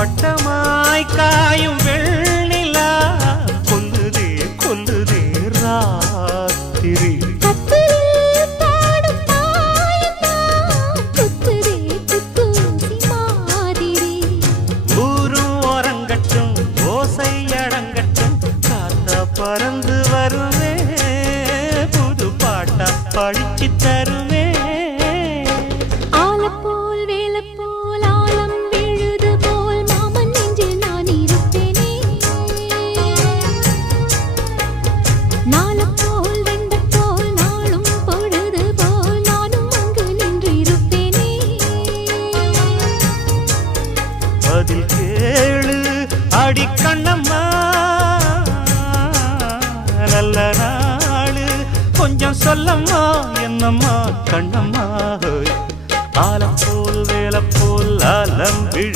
வட்டமாய் காயும் வெண்ணிலா கொல்லுதே கொல்லுதே ராத்திரி ஊரும் ஓரங்கட்டும் ஓசை அடங்கட்டும் காத்தா பறந்து வருவே புது பாட்டா படிச்சு தருவே பதில் கேளு அடி கண்ணம்மா நல்ல நாளு கொஞ்சம் சொல்லம்மா என்னம்மா கண்ணம்மா ஆலம் போல் வேலை போல் ஆலம்